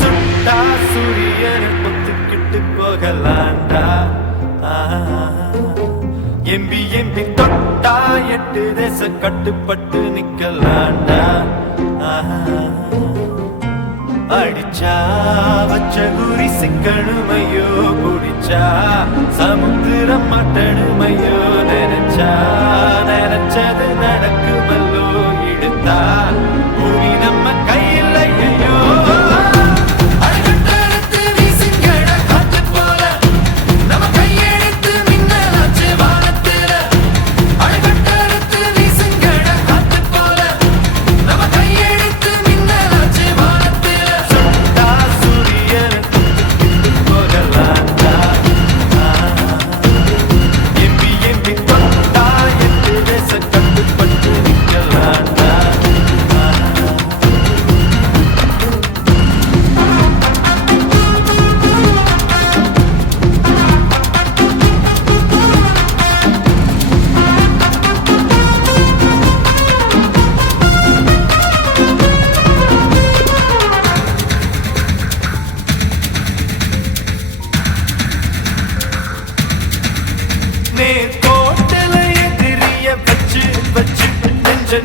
சுட்டா சூரியன் ஒத்துக்கிட்டு போகலாண்டா. எம்பி எம்பி தொட்டா 8 தேச கட்டுப்பட்டு நிக்கலாண்டா. அடிச்சா வச்ச குறி சிக்கணுமையோ, குடிச்சா சமுத்திரம் மட்டணுமையோ, நினைச்சது நடக்குமல்லோ, இழுத்தா பூமி நம்ம கையில் ஐயோ. கோட்டல எதிரிய வச்சு வச்சு நெஞ்ச